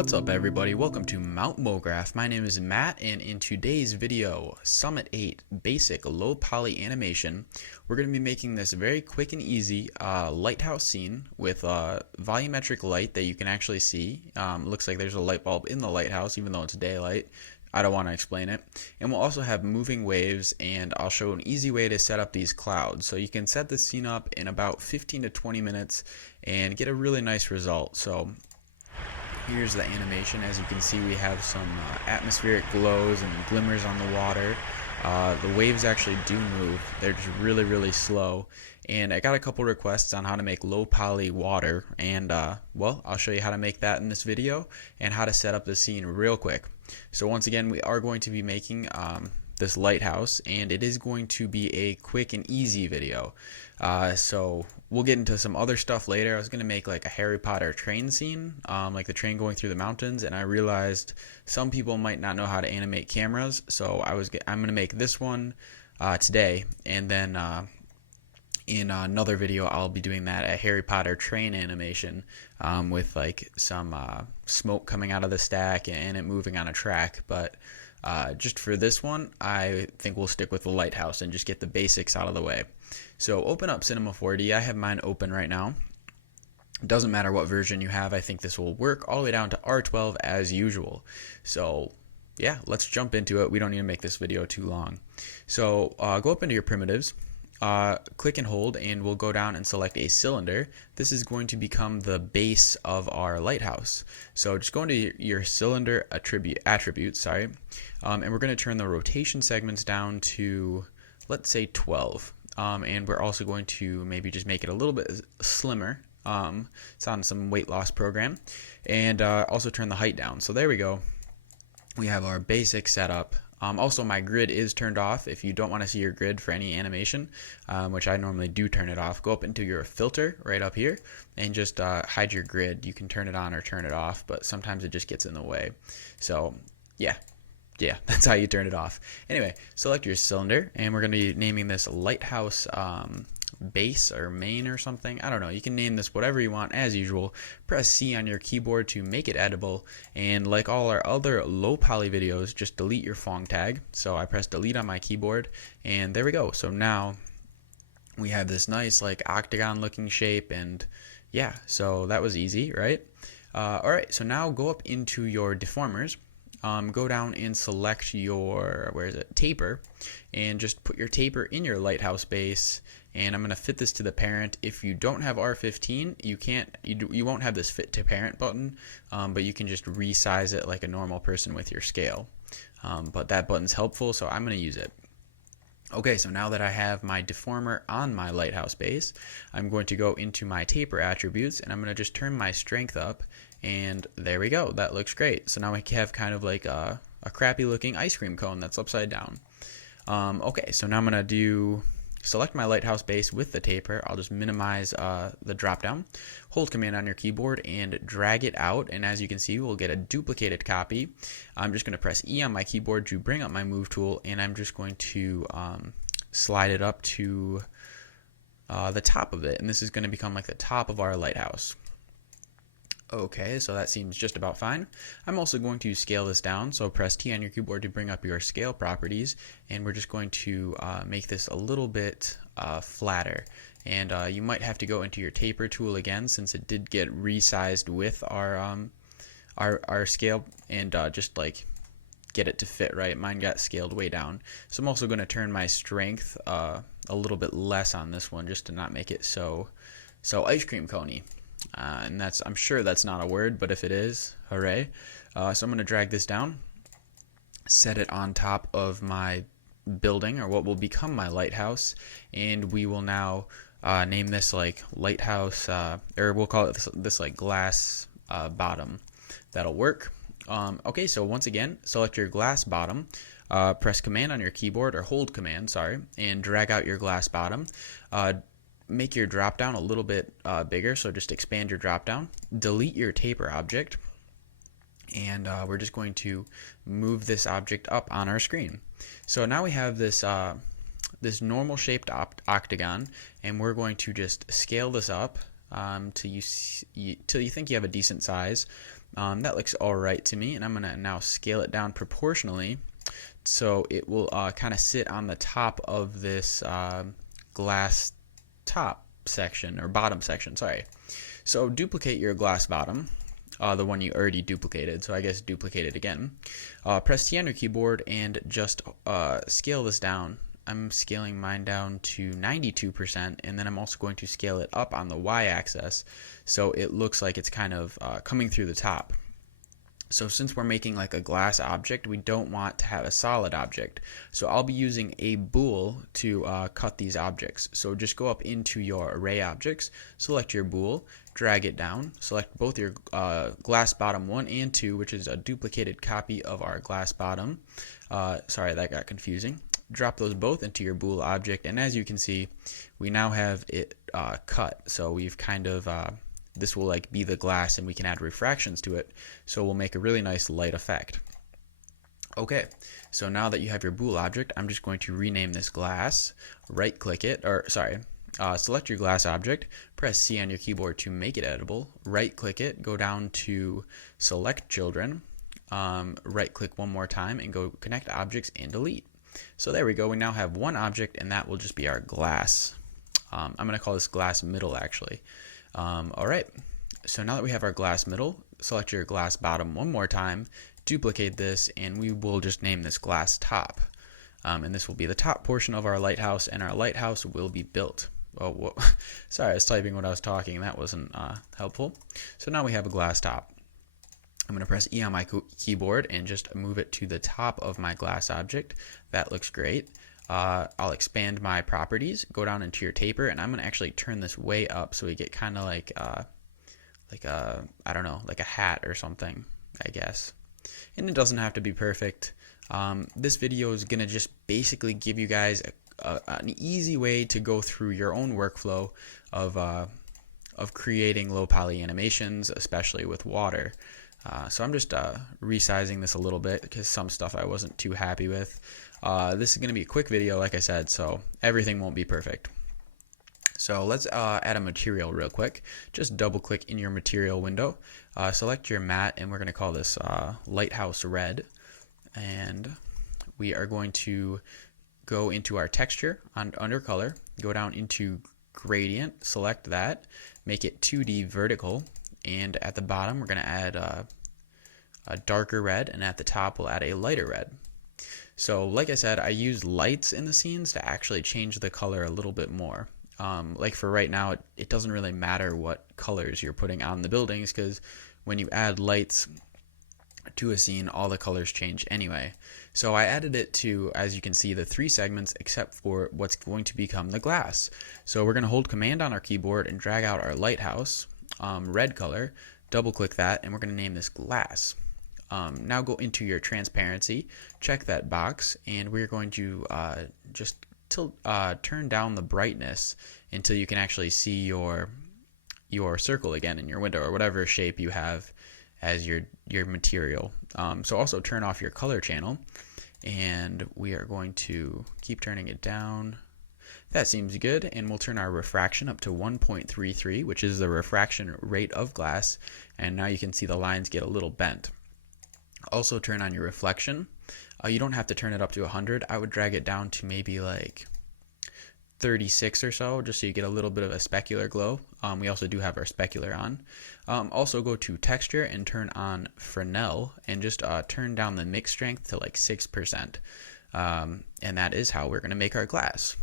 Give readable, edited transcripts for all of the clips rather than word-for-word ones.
What's up everybody, welcome to Mograph. My name is Matt, and in today's video, Summit 8 Basic Low Poly Animation, we're going to be making this very quick and easy lighthouse scene with volumetric light that you can actually see. Looks like there's a light bulb in the lighthouse even though it's daylight. I don't want to explain it. And we'll also have moving waves, and I'll show an easy way to set up these clouds. So you can set this scene up in about 15 to 20 minutes and get a really nice result. So here's the animation. As you can see, we have some atmospheric glows and glimmers on the water. The waves actually do move. They're just really slow. And I got a couple requests on how to make low poly water, and well, I'll show you how to make that in this video and how to set up the scene real quick. So once again, we are going to be making this lighthouse, and it is going to be a quick and easy video. So we'll get into some other stuff later. I was going to make like a Harry Potter train scene, like the train going through the mountains, and I realized some people might not know how to animate cameras, so I'm going to make this one today, and then in another video I'll be doing that, a Harry Potter train animation with like some smoke coming out of the stack and it moving on a track. But just for this one, I think we'll stick with the lighthouse and just get the basics out of the way. So open up Cinema 4D. I have mine open right now. Doesn't matter what version you have, I think this will work all the way down to R12 as usual. So yeah, let's jump into it. We don't need to make this video too long. So go up into your primitives, click and hold, and we'll go down and select a cylinder. This is going to become the base of our lighthouse. So just go into your cylinder attributes, and we're going to turn the rotation segments down to, let's say, 12. And we're also going to maybe just make it a little bit slimmer. It's on some weight loss program, and also turn the height down. So there we go. We have our basic setup. Also, my grid is turned off. If you don't want to see your grid for any animation, which I normally do turn it off, go up into your filter right up here and just hide your grid. You can turn it on or turn it off, but sometimes it just gets in the way. So yeah, that's how you turn it off. Anyway, select your cylinder, and we're going to be naming this lighthouse base or main or something. I don't know. You can name this whatever you want as usual. Press C on your keyboard to make it editable, and like all our other low poly videos, just delete your Fong tag. So I press delete on my keyboard, and there we go. So now we have this nice like octagon looking shape, and yeah, so that was easy, right? Alright, so now go up into your deformers. Go down and select your, taper, and just put your taper in your lighthouse base. And I'm going to fit this to the parent. If you don't have R15, you won't have this fit to parent button, but you can just resize it like a normal person with your scale. But that button's helpful, so I'm going to use it. Okay, so now that I have my deformer on my lighthouse base, I'm going to go into my taper attributes, and I'm going to just turn my strength up, and there we go. That looks great. So now we have kind of like a crappy looking ice cream cone that's upside down. Okay, so now I'm going to select my lighthouse base with the taper. I'll just minimize the drop down. Hold command on your keyboard and drag it out, and as you can see, we'll get a duplicated copy. I'm just going to press E on my keyboard to bring up my move tool, and I'm just going to slide it up to the top of it, and this is going to become like the top of our lighthouse. Okay, so that seems just about fine. I'm also going to scale this down, so press T on your keyboard to bring up your scale properties, and we're just going to make this a little bit flatter. And you might have to go into your taper tool again, since it did get resized with our scale, and just like get it to fit right. Mine got scaled way down. So I'm also going to turn my strength a little bit less on this one, just to not make it so ice cream coney. And I'm sure that's not a word, but if it is, hooray. So I'm going to drag this down, set it on top of my building, or what will become my lighthouse, and we will now name this like lighthouse, or we'll call it this like glass bottom. That'll work. Okay, so once again, select your glass bottom, press command on your keyboard, or hold command, and drag out your glass bottom. Make your drop down a little bit bigger, so just expand your drop down. Delete your taper object, and we're just going to move this object up on our screen. So now we have this this normal shaped octagon, and we're going to just scale this up till you think you have a decent size. That looks alright to me, and I'm going to now scale it down proportionally so it will kind of sit on the top of this glass top section, or bottom section, sorry. So duplicate your glass bottom, the one you already duplicated, so I guess duplicate it again. Press T on your keyboard and just scale this down. I'm scaling mine down to 92%, and then I'm also going to scale it up on the y-axis so it looks like it's kind of coming through the top. So since we're making like a glass object, we don't want to have a solid object. So I'll be using a bool to cut these objects. So just go up into your array objects, select your bool, drag it down, select both your glass bottom 1 and 2, which is a duplicated copy of our glass bottom. Sorry, that got confusing. Drop those both into your bool object, and as you can see, we now have it cut. So we've kind of this will like be the glass, and we can add refractions to it, so we'll make a really nice light effect. Okay, so now that you have your bool object, I'm just going to rename this glass, right click it, or sorry, select your glass object, press C on your keyboard to make it editable, right click it, go down to select children, right click one more time and go connect objects and delete. So there we go, we now have one object, and that will just be our glass. I'm going to call this glass middle actually. Alright, so now that we have our glass middle, select your glass bottom one more time, duplicate this, and we will just name this glass top. And this will be the top portion of our lighthouse, and our lighthouse will be built. Oh, whoa. Sorry, I was typing when I was talking, that wasn't helpful. So now we have a glass top. I'm going to press E on my keyboard and just move it to the top of my glass object. That looks great. I'll expand my properties, go down into your taper, and I'm going to actually turn this way up so we get kind of like a, I don't know, like a hat or something, I guess. And it doesn't have to be perfect. This video is going to just basically give you guys an easy way to go through your own workflow of creating low poly animations, especially with water. So I'm just resizing this a little bit because some stuff I wasn't too happy with. This is going to be a quick video, like I said, so everything won't be perfect. So let's add a material real quick. Just double click in your material window, select your matte, and we're going to call this lighthouse red. And we are going to go into our texture under color, go down into gradient, select that, make it 2D vertical, and at the bottom we're going to add a darker red, and at the top we'll add a lighter red. So like I said, I use lights in the scenes to actually change the color a little bit more. Like for right now, it doesn't really matter what colors you're putting on the buildings, because when you add lights to a scene, all the colors change anyway. So I added it to, as you can see, the 3 segments except for what's going to become the glass. So we're going to hold Command on our keyboard and drag out our lighthouse, red color, double click that, and we're going to name this glass. Now go into your transparency, check that box, and we're going to just turn down the brightness until you can actually see your circle again in your window, or whatever shape you have as your material. So also turn off your color channel, and we are going to keep turning it down. That seems good, and we'll turn our refraction up to 1.33, which is the refraction rate of glass, and now you can see the lines get a little bent. Also turn on your reflection. You don't have to turn it up to 100. I would drag it down to maybe like 36 or so, just so you get a little bit of a specular glow. We also do have our specular on. Also go to texture and turn on Fresnel, and just turn down the mix strength to like 6%. And that is how we're going to make our glass.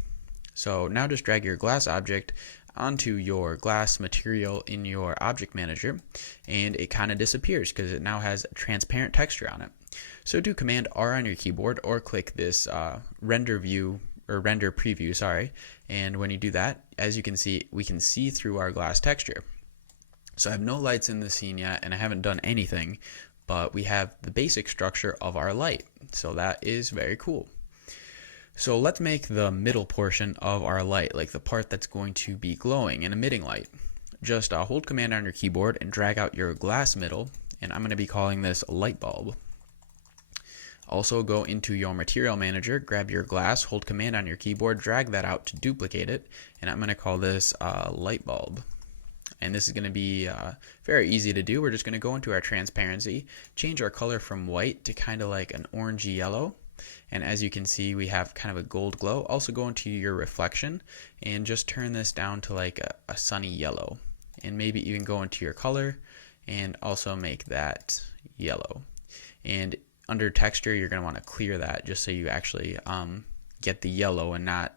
So now just drag your glass object onto your glass material in your object manager, and it kind of disappears because it now has a transparent texture on it. So do Command R on your keyboard, or click this render view, or render preview, sorry, and when you do that, as you can see, we can see through our glass texture. So I have no lights in the scene yet, and I haven't done anything, but we have the basic structure of our light, so that is very cool. So let's make the middle portion of our light, like the part that's going to be glowing and emitting light. Just hold Command on your keyboard and drag out your glass middle, and I'm going to be calling this light bulb. Also go into your material manager, grab your glass, hold Command on your keyboard, drag that out to duplicate it, and I'm going to call this light bulb. And this is going to be very easy to do. We're just going to go into our transparency, change our color from white to kind of like an orangey yellow. And as you can see, we have kind of a gold glow. Also go into your reflection and just turn this down to like a sunny yellow. And maybe even go into your color and also make that yellow. And under texture, you're going to want to clear that just so you actually get the yellow and not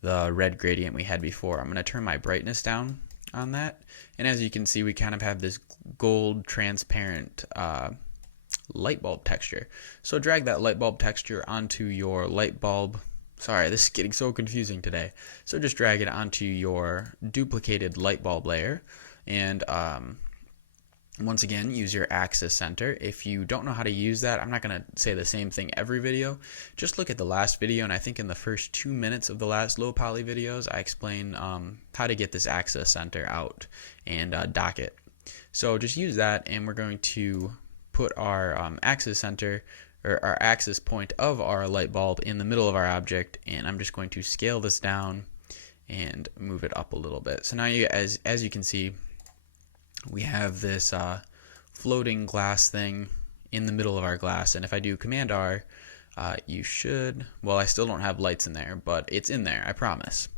the red gradient we had before. I'm going to turn my brightness down on that. And as you can see, we kind of have this gold transparent light bulb texture. So drag that light bulb texture onto your light bulb. Sorry, this is getting so confusing today. So just drag it onto your duplicated light bulb layer. And once again, use your axis center. If you don't know how to use that, I'm not going to say the same thing every video. Just look at the last video, and I think in the first 2 minutes of the last low poly videos, I explain how to get this axis center out and dock it. So just use that, and we're going to put our axis center, or our axis point of our light bulb in the middle of our object, and I'm just going to scale this down and move it up a little bit. So now as you can see, we have this floating glass thing in the middle of our glass, and if I do Command R, you should, well, I still don't have lights in there, but it's in there, I promise.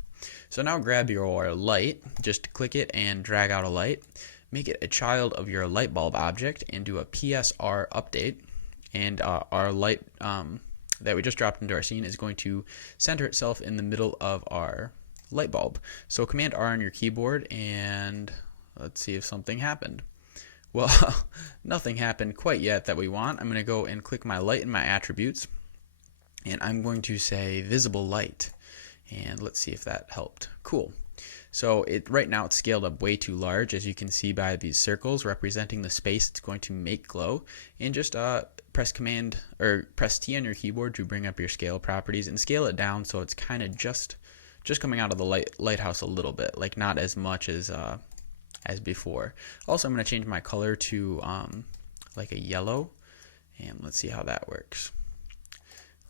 So now grab your light, just click it and drag out a light, make it a child of your light bulb object, and do a PSR update, and our light that we just dropped into our scene is going to center itself in the middle of our light bulb. So Command R on your keyboard, and let's see if something happened. Well, nothing happened quite yet that we want. I'm going to go and click my light in my attributes, and I'm going to say visible light, and let's see if that helped. Cool. So right now it's scaled up way too large, as you can see by these circles representing the space it's going to make glow. And just press T on your keyboard to bring up your scale properties and scale it down so it's kind of just coming out of the lighthouse a little bit, like not as much as before. Also, I'm going to change my color to like a yellow, and let's see how that works.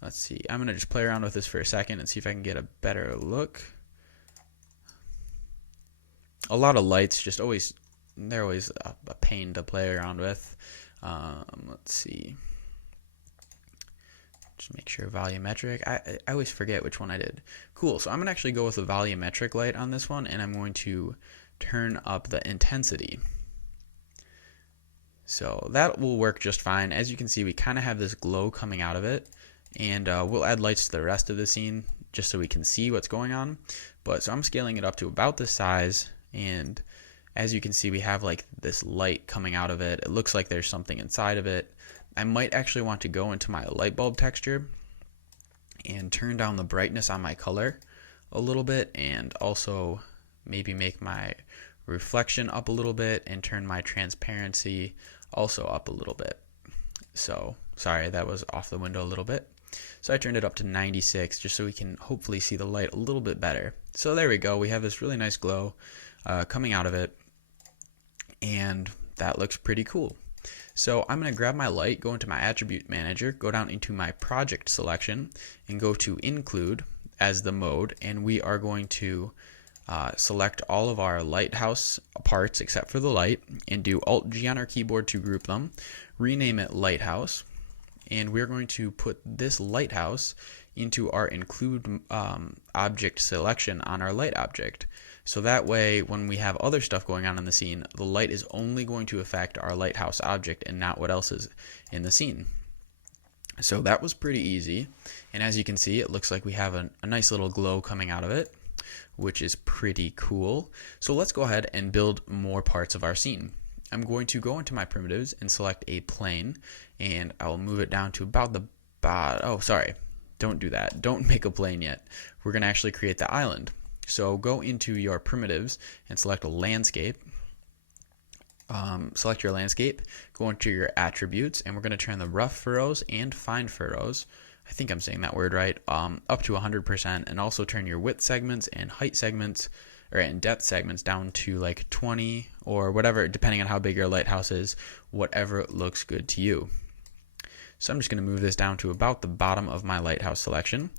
Let's see. I'm going to just play around with this for a second and see if I can get a better look. A lot of lights, they're always a pain to play around with. Let's see. Just make sure volumetric. I always forget which one I did. Cool. So I'm going to actually go with a volumetric light on this one, and I'm going to turn up the intensity. So that will work just fine. As you can see, we kind of have this glow coming out of it, and we'll add lights to the rest of the scene just so we can see what's going on. So I'm scaling it up to about this size, and as you can see, we have like this light coming out of it. It looks like there's something inside of it. I might actually want to go into my light bulb texture and turn down the brightness on my color a little bit, and also maybe make my reflection up a little bit and turn my transparency also up a little bit. So sorry, that was off the window a little bit. So I turned it up to 96 just so we can hopefully see the light a little bit better. So there we go. We have this really nice glow coming out of it, and that looks pretty cool. So I'm going to grab my light, go into my attribute manager, go down into my project selection, and go to include as the mode, and we are going to select all of our lighthouse parts except for the light, and do Alt-G on our keyboard to group them, rename it lighthouse, and we're going to put this lighthouse into our include object selection on our light object. So that way, when we have other stuff going on in the scene, the light is only going to affect our lighthouse object and not what else is in the scene. So that was pretty easy, and as you can see, it looks like we have a nice little glow coming out of it, which is pretty cool. So let's go ahead and build more parts of our scene. I'm going to go into my primitives and select a plane, and I'll move it down to about the oh, sorry, don't do that. Don't make a plane yet. We're going to actually create the island. So go into your primitives and select a landscape. Select your landscape, go into your attributes, and we're going to turn the rough furrows and fine furrows, I think I'm saying that word right, up to 100%, and also turn your width segments and height segments, and depth segments down to like 20 or whatever, depending on how big your lighthouse is, whatever looks good to you. So I'm just going to move this down to about the bottom of my lighthouse selection.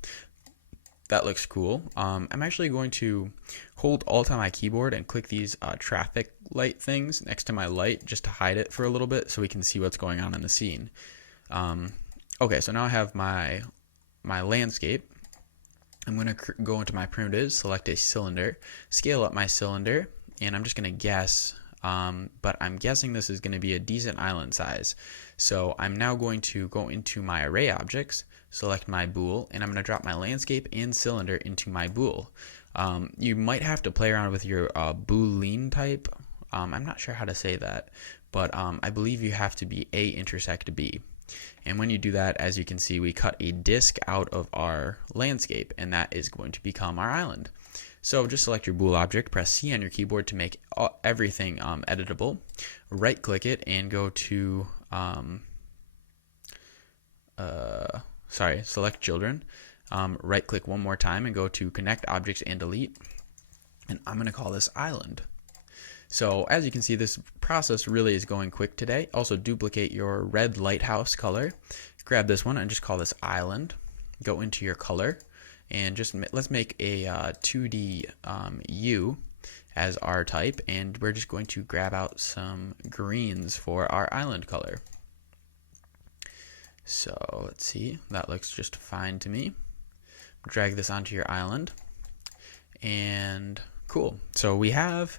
that looks cool. I'm actually going to hold Alt on my keyboard and click these traffic light things next to my light just to hide it for a little bit so we can see what's going on in the scene. Okay, so now I have my landscape. I'm going to go into my primitives, select a cylinder, scale up my cylinder, and I'm just going to guess, but I'm guessing this is going to be a decent island size. So I'm now going to go into my array objects, select my bool, and I'm going to drop my landscape and cylinder into my bool. You might have to play around with your boolean type. I'm not sure how to say that, but I believe you have to be A intersect B. And when you do that, as you can see, we cut a disk out of our landscape, and that is going to become our island. So just select your bool object, press C on your keyboard to make everything editable. Right click it and go to, select children. Right click one more time and go to connect objects and delete. And I'm going to call this island. So as you can see, this process really is going quick today. Also duplicate your red lighthouse color. Grab this one and just call this island. Go into your color and just let's make a 2D U as our type, and we're just going to grab out some greens for our island color. So let's see, that looks just fine to me. Drag this onto your island, and cool. So we have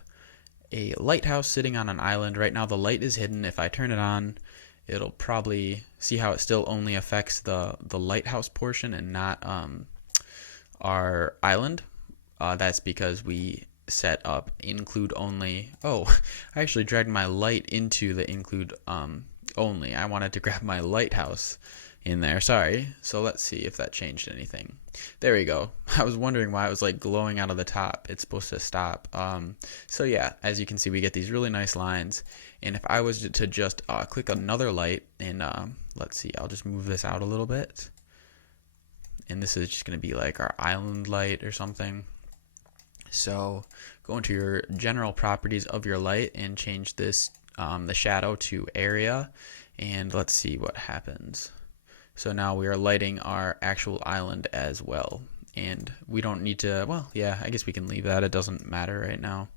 a lighthouse sitting on an island. Right now the light is hidden. If I turn it on, it'll probably see how it still only affects the lighthouse portion and not our island. That's because we set up include only. Oh, I actually dragged my light into the include only. I wanted to grab my lighthouse in there, sorry. So let's see if that changed anything. There we go. I was wondering why it was like glowing out of the top. It's supposed to stop. So yeah, as you can see, we get these really nice lines, and if I was to just click another light and let's see, I'll just move this out a little bit, and this is just going to be like our island light or something. So go into your general properties of your light and change this the shadow to area, and let's see what happens. So now we are lighting our actual island as well, and we don't need to, well, yeah, I guess we can leave that. It doesn't matter right now.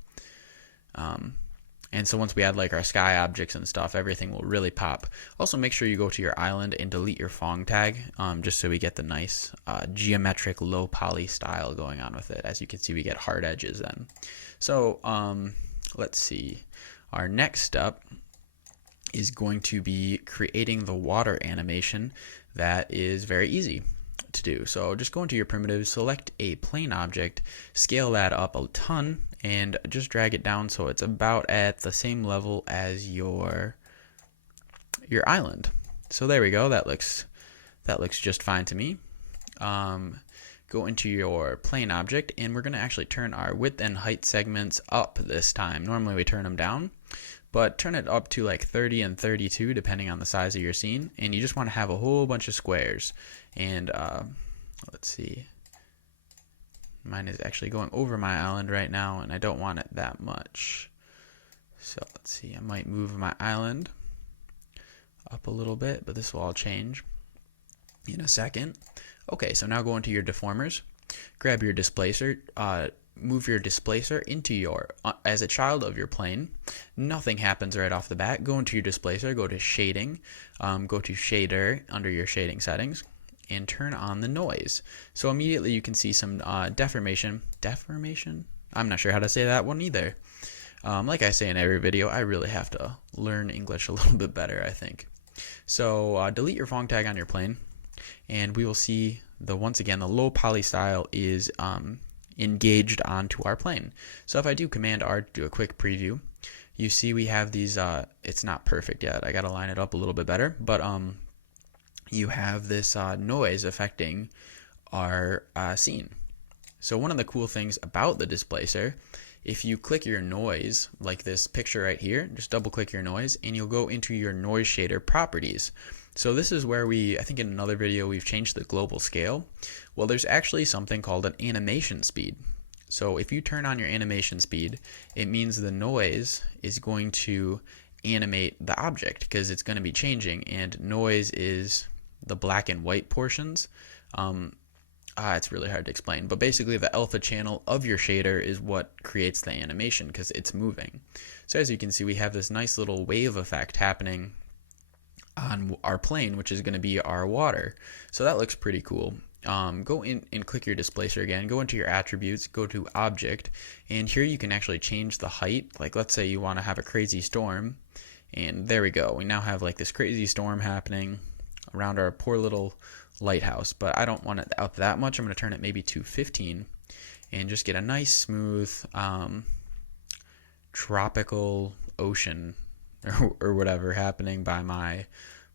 And so once we add like our sky objects and stuff, everything will really pop. Also make sure you go to your island and delete your Fong tag, just so we get the nice geometric low poly style going on with it. As you can see, we get hard edges then. So let's see. Our next step is going to be creating the water animation. That is very easy to do. So just go into your primitives, select a plane object, scale that up a ton, and just drag it down so it's about at the same level as your island. So there we go. That looks just fine to me. Go into your plane object, and we're going to actually turn our width and height segments up this time. Normally we turn them down, but turn it up to like 30 and 32 depending on the size of your scene, and you just want to have a whole bunch of squares. And let's see, mine is actually going over my island right now, and I don't want it that much. So let's see, I might move my island up a little bit, but this will all change in a second. Okay, so now go into your deformers, grab your displacer, move your displacer into your, as a child of your plane. Nothing happens right off the bat. Go into your displacer, go to shading, go to shader under your shading settings, and turn on the noise. So immediately you can see some deformation. I'm not sure how to say that one either. Like I say in every video, I really have to learn English a little bit better, I think. So delete your Fong tag on your plane, and we will see once again the low poly style is engaged onto our plane. So if I do Command R to do a quick preview, you see we have these, it's not perfect yet, I gotta line it up a little bit better, but you have this noise affecting our scene. So one of the cool things about the displacer, if you click your noise, like this picture right here, just double click your noise, and you'll go into your noise shader properties. So this is where I think in another video we've changed the global scale. Well, there's actually something called an animation speed. So if you turn on your animation speed, it means the noise is going to animate the object because it's going to be changing, and noise is the black and white portions. it's really hard to explain, but basically the alpha channel of your shader is what creates the animation because it's moving. So as you can see, we have this nice little wave effect happening on our plane, which is going to be our water. So that looks pretty cool. Go in and click your displacer again, go into your attributes, go to object, and here you can actually change the height. Like let's say you want to have a crazy storm, and there we go. We now have like this crazy storm happening around our poor little lighthouse, but I don't want it up that much. I'm going to turn it maybe to 15 and just get a nice smooth tropical ocean or whatever happening by my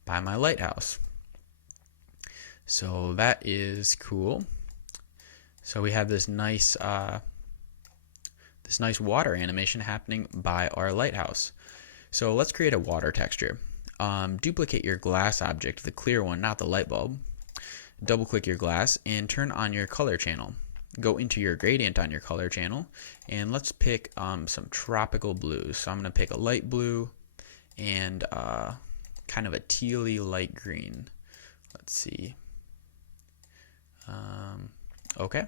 lighthouse. So that is cool. So we have this nice water animation happening by our lighthouse. So let's create a water texture. Duplicate your glass object, the clear one, not the light bulb. Double click your glass and turn on your color channel. Go into your gradient on your color channel and let's pick some tropical blues. So I'm going to pick a light blue and kind of a tealy light green. Let's see. Okay,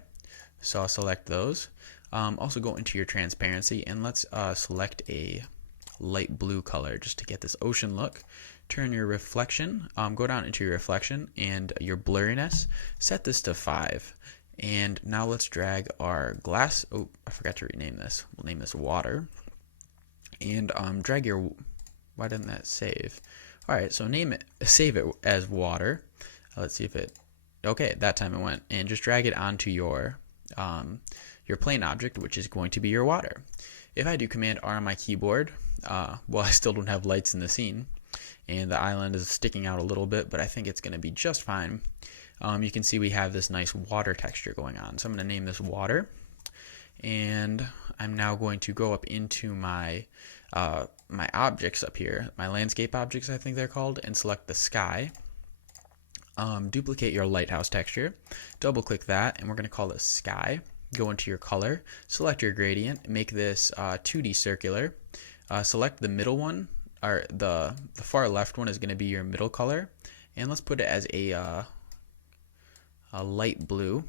so I'll select those. Also go into your transparency and let's select a light blue color just to get this ocean look. Turn your reflection, go down into your reflection and your blurriness, set this to 5. And now let's drag our glass, oh, I forgot to rename this. We'll name this water. And drag your, why didn't that save? Alright, so save it as water. Let's see if it, okay, that time it went. And just drag it onto your plane object, which is going to be your water. If I do Command R on my keyboard, well, I still don't have lights in the scene, and the island is sticking out a little bit, but I think it's going to be just fine. You can see we have this nice water texture going on. So I'm going to name this water, and I'm now going to go up into my my objects up here, my landscape objects I think they're called, and select the sky. Duplicate your lighthouse texture, double click that, and we're going to call this sky. Go into your color, select your gradient, make this 2D circular, select the middle one, or the far left one is going to be your middle color, and let's put it as a light blue,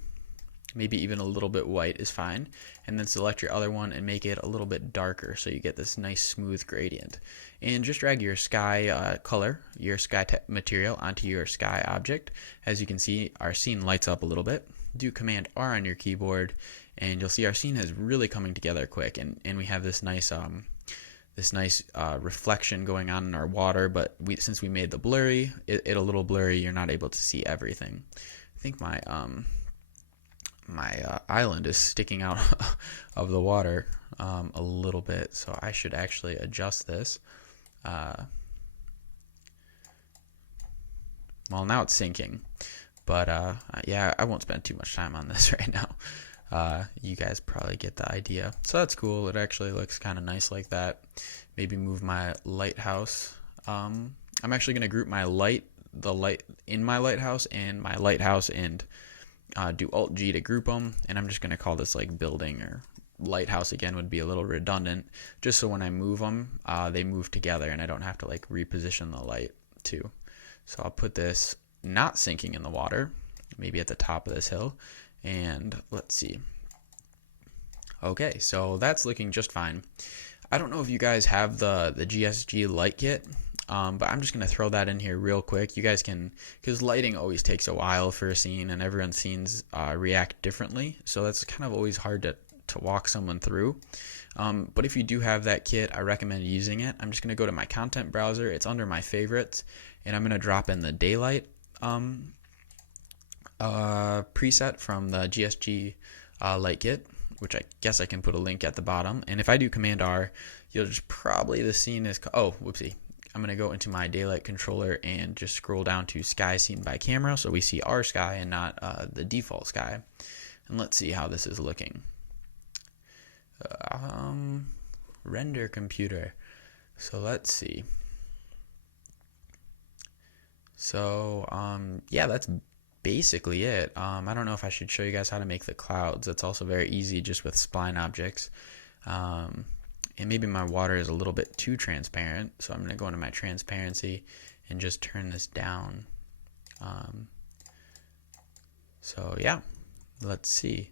maybe even a little bit white is fine, and then select your other one and make it a little bit darker so you get this nice smooth gradient. And just drag your sky color, your sky material onto your sky object. As you can see, our scene lights up a little bit. Do Command R on your keyboard and you'll see our scene is really coming together quick, and we have this nice reflection going on in our water, but since we made the blurry, it a little blurry, you're not able to see everything. I think my island is sticking out of the water a little bit, so I should actually adjust this. Well, now it's sinking, but yeah, I won't spend too much time on this right now. You guys probably get the idea. So that's cool. It actually looks kind of nice like that. Maybe move my lighthouse. I'm actually going to group the light in my lighthouse and my lighthouse, and do Alt G to group them, and I'm just going to call this like building, or lighthouse again would be a little redundant, just so when I move them, they move together and I don't have to like reposition the light too. So I'll put this not sinking in the water, maybe at the top of this hill, and let's see. Okay, so that's looking just fine. I don't know if you guys have the GSG light kit, but I'm just going to throw that in here real quick. You guys can, because lighting always takes a while for a scene, and everyone's scenes react differently, so that's kind of always hard to walk someone through. But if you do have that kit, I recommend using it. I'm just going to go to my content browser. It's under my favorites, and I'm going to drop in the daylight preset from the GSG light kit, which I guess I can put a link at the bottom. And if I do Command R, you'll just probably, the scene is, oh, whoopsie. I'm going to go into my daylight controller and just scroll down to sky seen by camera, so we see our sky and not the default sky. And let's see how this is looking. Render computer. So let's see. So yeah, that's basically it. I don't know if I should show you guys how to make the clouds. That's also very easy just with spline objects. And maybe my water is a little bit too transparent, so I'm going to go into my transparency and just turn this down. So yeah, let's see.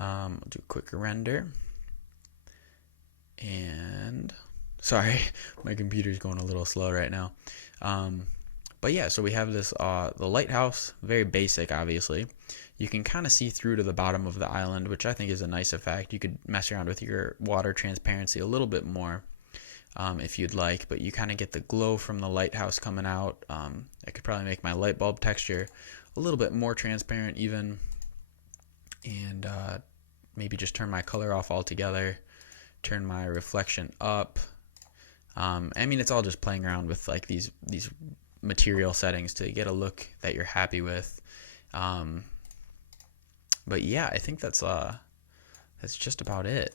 I'll do a quick render. And sorry, my computer's going a little slow right now. But yeah, so we have this the lighthouse, very basic, obviously. You can kind of see through to the bottom of the island, which I think is a nice effect. You could mess around with your water transparency a little bit more if you'd like, but you kind of get the glow from the lighthouse coming out. I could probably make my light bulb texture a little bit more transparent even, and maybe just turn my color off altogether, turn my reflection up. I mean, it's all just playing around with like these material settings to get a look that you're happy with. But yeah, I think that's just about it.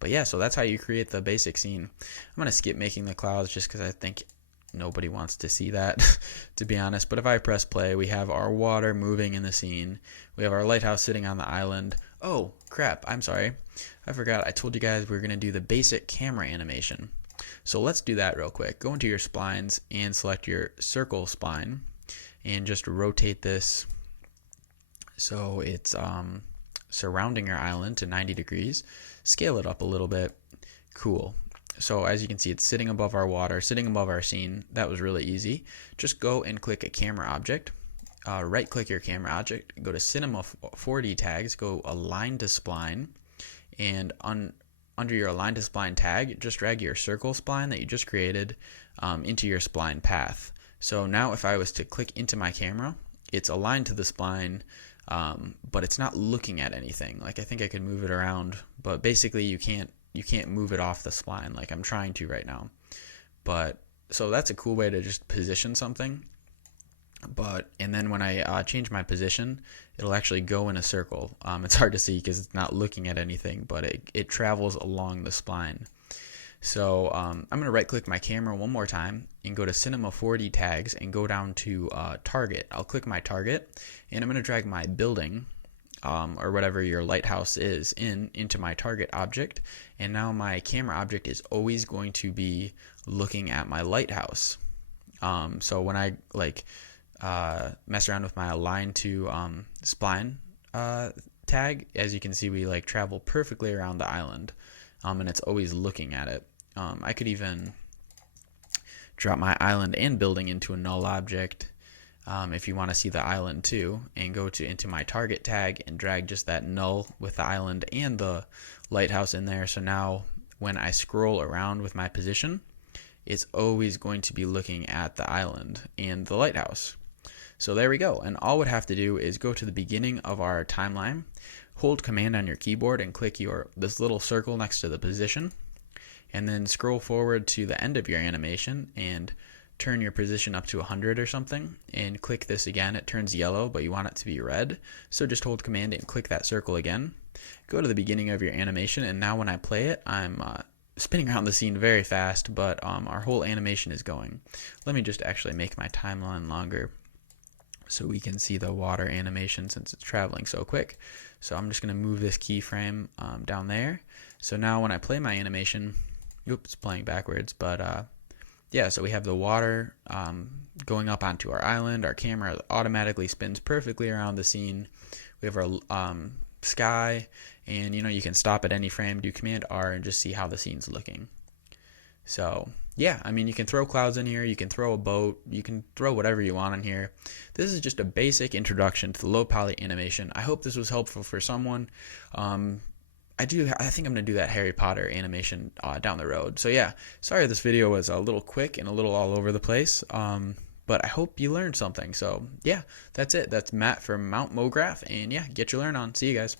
But yeah, so that's how you create the basic scene. I'm gonna skip making the clouds just because I think nobody wants to see that, to be honest. But if I press play, we have our water moving in the scene. We have our lighthouse sitting on the island. Oh crap, I'm sorry, I forgot. I told you guys we were gonna do the basic camera animation. So let's do that real quick. Go into your splines and select your circle spline and just rotate this so it's surrounding your island to 90 degrees. Scale it up a little bit. Cool. So as you can see, it's sitting above our water, sitting above our scene. That was really easy. Just go and click a camera object. Right click your camera object, go to Cinema 4D tags, go align to spline, and under your align to spline tag, just drag your circle spline that you just created into your spline path. So now if I was to click into my camera, it's aligned to the spline, but it's not looking at anything. Like, I think I could move it around, but basically you can't move it off the spline like I'm trying to right now. But so that's a cool way to just position something. And then when I change my position, it'll actually go in a circle. It's hard to see because it's not looking at anything, but it travels along the spline. So I'm going to right click my camera one more time and go to Cinema 4D tags and go down to target. I'll click my target and I'm going to drag my building or whatever your lighthouse is into my target object, and now my camera object is always going to be looking at my lighthouse. So when I mess around with my align to spline tag, as you can see, we travel perfectly around the island, and it's always looking at it. I could even drop my island and building into a null object if you want to see the island too, and go into my target tag and drag just that null with the island and the lighthouse in there. So now when I scroll around with my position, it's always going to be looking at the island and the lighthouse. So there we go. And all we'd have to do is go to the beginning of our timeline, hold Command on your keyboard and click this little circle next to the position, and then scroll forward to the end of your animation and turn your position up to 100 or something, and click this again. It turns yellow, but you want it to be red. So just hold Command and click that circle again. Go to the beginning of your animation, and now when I play it, I'm spinning around the scene very fast, but our whole animation is going. Let me just actually make my timeline longer so we can see the water animation since it's traveling so quick. So I'm just going to move this keyframe down there. So now when I play my animation, oops, it's playing backwards, but yeah, so we have the water going up onto our island. Our camera automatically spins perfectly around the scene. We have our sky, and you can stop at any frame, do Command R, and just see how the scene's looking. So yeah, I mean, you can throw clouds in here, you can throw a boat, you can throw whatever you want in here. This is just a basic introduction to the low poly animation. I hope this was helpful for someone. I think I'm going to do that Harry Potter animation down the road. So yeah, sorry this video was a little quick and a little all over the place, but I hope you learned something. So yeah, that's it. That's Matt from Mount Mograph, and yeah, get your learn on. See you guys.